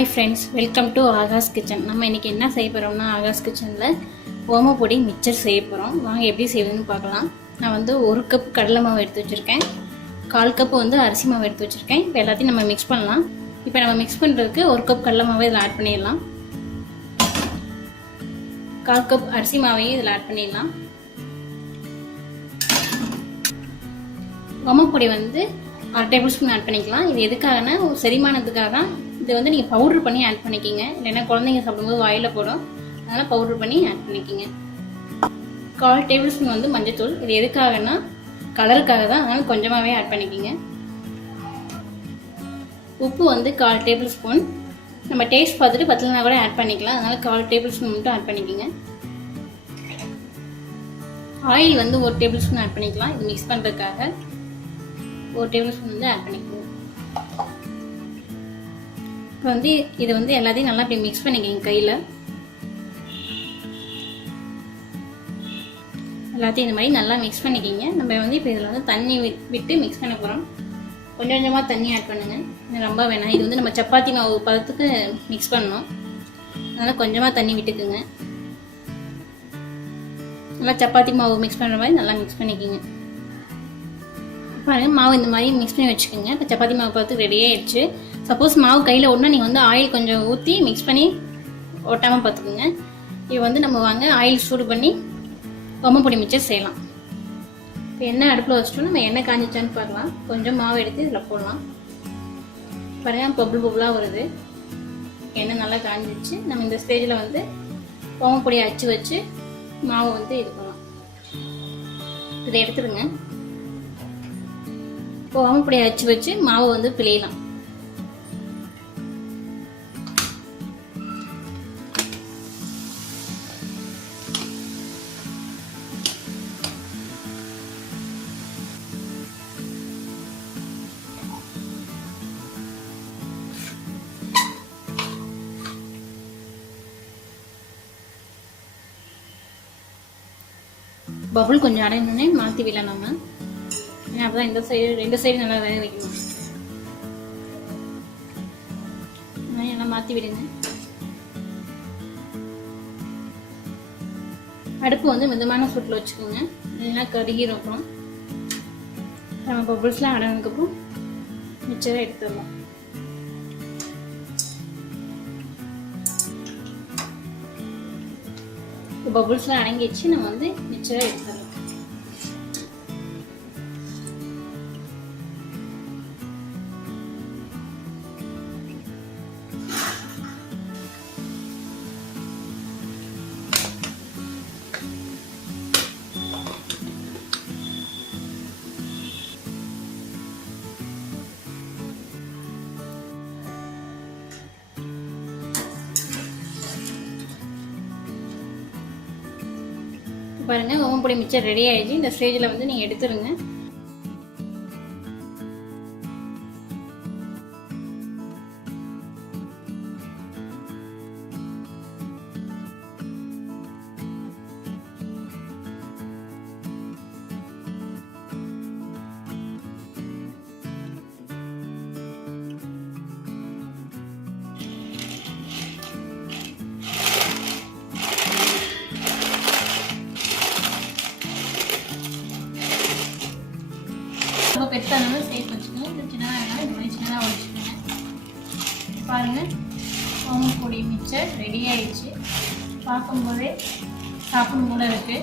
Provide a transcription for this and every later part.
Hi friends, welcome to Aakash kitchen. நம்ம இன்னைக்கு என்ன செய்ய போறோம்னா ஆகாஷ் கிச்சன்ல ஓமப்பொடி மிக்சர் செய்ய போறோம். வாங்க எப்படி செய்வதுன்னு பார்க்கலாம். நான் வந்து 1 கப் கடலை மாவு எடுத்து வச்சிருக்கேன். 1/4 கப் வந்து அரிசி மாவு எடுத்து வச்சிருக்கேன். இப்போ எல்லாத்தையும் நம்ம mix பண்ணலாம். இப்போ நம்ம mix பண்றதுக்கு 1 கப் கடலை மாவை இதல ஆட் பண்ணிடலாம். 1/4 கப் அரிசி மாவையும் இதல ஆட் பண்ணிடலாம். ஓமப்பொடி வந்து 1/2 டேபிள்ஸ்பூன் ஆட் பண்ணிக்கலாம். இது எதுக்காகனா செரிமானத்துக்காக தான். இது வந்து நீங்க பவுடர் பண்ணி ஆட் பண்ணிக்கிங்க. இல்லனா குழந்தைங்க சாப்பிடும்போது வாயில போடும். அதனால பவுடர் பண்ணி ஆட் பண்ணிக்கிங்க. 1/4 டேபிள்ஸ்பூன் வந்து மஞ்சள். இது எதுக்காகனா கலருக்காக தான். அதனால கொஞ்சமாவே ஆட் பண்ணிக்கிங்க. உப்பு வந்து 1/4 டேபிள்ஸ்பூன். நம்ம டேஸ்ட் பார்த்துட்டு பத்தலனா கூட ஆட் பண்ணிக்கலாம். அதனால 1/4 டேபிள்ஸ்பூன் மட்டும் ஆட் பண்ணிக்கிங்க. ஆயில் வந்து 1 டேபிள்ஸ்பூன் ஆட் பண்ணிக்கலாம். இது மிக்ஸ் பண்றதுக்காக 1 டேபிள்ஸ்பூன் வந்து ஆட் பண்ணிக்கோங்க. இப்போ வந்து இது வந்து எல்லாத்தையும் நல்லா அப்படியே மிக்ஸ் பண்ணிக்கங்க கையில். எல்லாத்தையும் இந்த மாதிரி நல்லா மிக்ஸ் பண்ணிக்கிங்க. நம்ம வந்து இப்போ இதில் வந்து தண்ணி விட்டு மிக்ஸ் பண்ண போகிறோம். கொஞ்சம் கொஞ்சமாக தண்ணி ஆட் பண்ணுங்க. இது ரொம்ப வேணாம். இது வந்து நம்ம சப்பாத்தி மாவு பதத்துக்கு மிக்ஸ் பண்ணணும். அதனால் கொஞ்சமாக தண்ணி விட்டுக்குங்க. நல்லா சப்பாத்தி மாவு மிக்ஸ் பண்ணுற மாதிரி நல்லா மிக்ஸ் பண்ணிக்கிங்க. பாருங்கள், மாவு இந்த மாதிரி மிக்ஸ் பண்ணி வச்சுக்கோங்க. இப்போ சப்பாத்தி மாவு பார்த்து ரெடி ஆயிடுச்சு. சப்போஸ் மாவு கையில் ஒன்றா நீங்கள் வந்து ஆயில் கொஞ்சம் ஊற்றி மிக்ஸ் பண்ணி ஒட்டாமல் பார்த்துக்குங்க. இது வந்து நம்ம வாங்க ஆயில் சூடு பண்ணி ஓமப்பொடி மிக்சர் செய்யலாம். இப்போ எண்ணெய் அடுப்பில் வச்சுட்டோம். நம்ம எண்ணெய் காஞ்சிச்சான்னு பார்க்கலாம். கொஞ்சம் மாவு எடுத்து இதில் போடலாம். பாருங்கள், பபுளாக வருது. எண்ணெய் நல்லா காஞ்சிச்சு. நம்ம இந்த ஸ்டேஜில் வந்து ஓமப்பொடியை அச்சு வச்சு மாவு வந்து இது பண்ணலாம். இதை எடுத்துடுங்க. இப்போ ஓமப்பொடியை அச்சு வச்சு மாவு வந்து பிழியலாம். பபுள் கொஞ்சம் அடைஞ்சோடனே மாற்றி விடலாம் நம்ம. ஏன்னா அப்பதான் இந்த சைடு 2 சைடு நல்லா வேக வைக்கணும். எல்லாம் மாற்றி விடுங்க. அடுப்பு வந்து மிதமான சூட்டில் வச்சுக்கோங்க. இல்லைன்னா கருகிரும். நம்ம பபுள்ஸ்லாம் அடங்கினதுக்கப்புறம் மிக்சரை எடுத்துடலாம். பபுள்ஸ்லாம் அடங்கிடுச்சு. நம்ம வந்து மிக்சரை எடுத்துடலாம். பாருங்க, ஓமப்பொடி மிக்சர் ரெடி ஆயிடுச்சு. இந்த ஸ்டேஜில் வந்து நீங்கள் எடுத்துருங்க. பெருசாக சேர்த்து வச்சுக்கோங்க. இந்த சின்னதாக இந்த மாதிரி சின்னதாக வச்சுக்கோங்க. பாருங்கள், ஓமப்பொடி மிக்சர் ரெடி ஆயிடுச்சு. பார்க்கும்போதே சாப்பிடும் போல இருக்குது.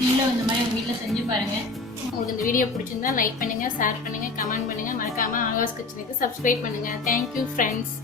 நீங்களும் இந்த மாதிரி உங்கள் வீட்டில் செஞ்சு பாருங்கள். உங்களுக்கு இந்த வீடியோ பிடிச்சிருந்தா லைக் பண்ணுங்கள், ஷேர் பண்ணுங்கள், கமெண்ட் பண்ணுங்கள். மறக்காமல் ஆகாஷ் கிச்சனுக்கு சப்ஸ்கிரைப் பண்ணுங்கள். Thank you friends.